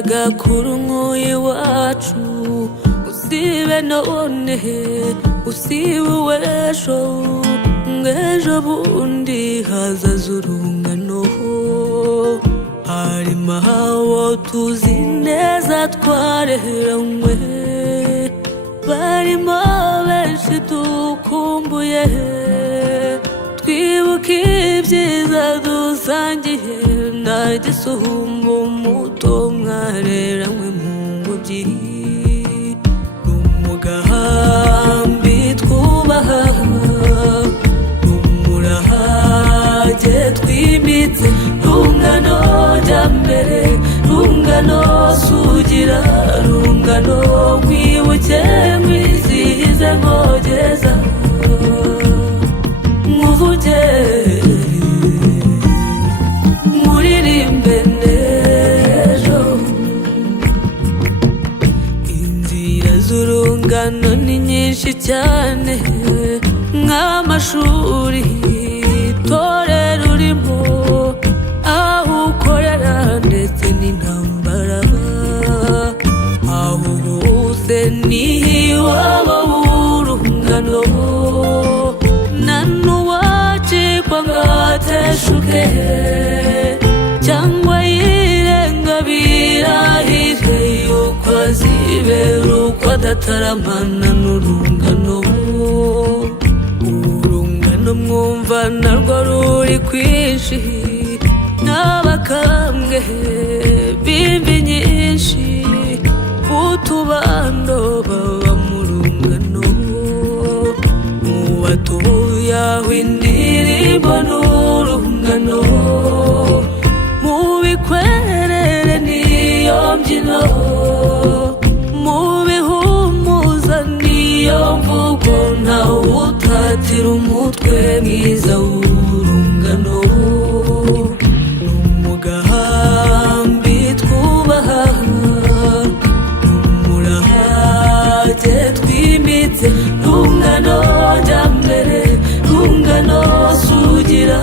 gakuru nk'iwacu usibe none usibe uw'ejo ng'ejo bundi hazaza urungano harimo abo tuzi neza twareranywe barimo benshi dukumbuye twibuka ibyiza dusangiye nta gisumba umuto mwareranywe mu ngobyi n'umugambi twubaha n'umurage twimitse rungano jya mbere rungano sugira rungano nkwibuke nkwizihize nkogeza nkuvuge nkuririmbe n'ejo inzira z'urungano ni nyinshi cyane nk'amashuri itorero urimo aho ukorera ndetse n'intambara aho hose ni iwabo w'urungano nta n'uwacikwa ngo ateshuke cyangwa yirenga birahire yuko azibera uko adataramana n'urungano urungano mwumva narwo ruri kwinshi n'abakambwe b'imvi nyinshi utubando baba mu rungano mu batuye aho indirimbo n'urungano mu bikwerere n'iyo mbyino mu bihumuza n'iyo mvugo ntawe utatira umutwe mwiza w'urungano n'umugambi twubaha n'umurage twimitse rungano jya mbere rungano sugira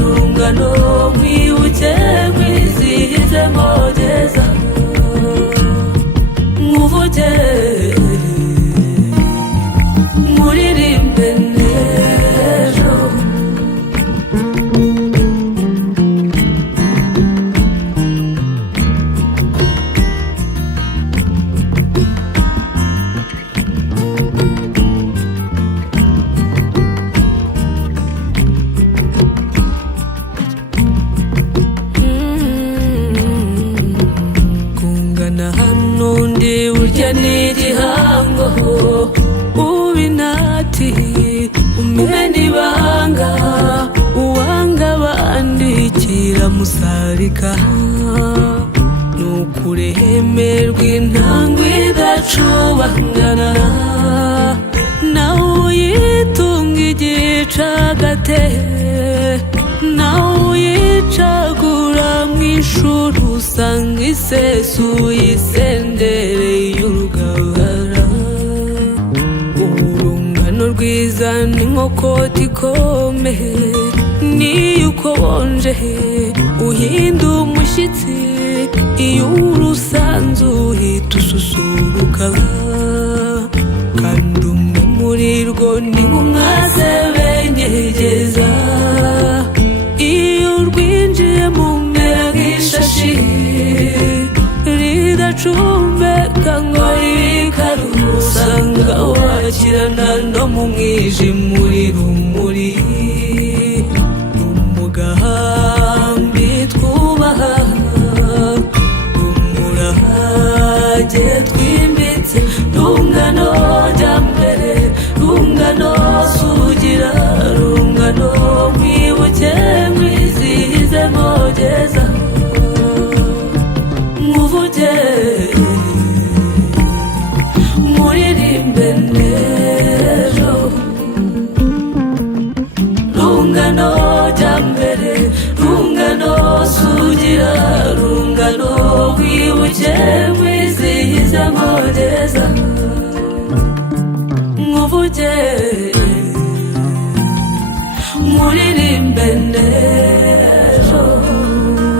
rungano nkwibuke nkwizihize nkogeza nkuvuge nkuririmbe n'ejo kungana hano ndi burya n'igihango ubinati umena ibanga uwanga abandi kiramusarika nukuremerwa intangwe idacubangana nawe uyitunga igicagate nawe uyicagura mu ishuri usanga isesuye isendereye y'urugabara urungano rwiza ni nko koti ikomeye niyo ukonje uhinda umushyitsi iyo urusanze uhita ususuruka kandi umwe muri rwo ni nk'umwase benyegeza iyo urwinjiye mu mpera nk'ishashi ridacumbeka ngo ribikaruhe usanga wakirana no mu mwijima uri rumuri n'umugambi twubaha n'umurage twimbitse rungano jya mbere rungano sugira rungano nkwibuke nkwizihize nkogeza nkuvuge nkuririmbe n'ejo rungano jya mbere rungano sugira rungano nkwibuke nkwizihize nkogeza nkuvuge nkuririmbe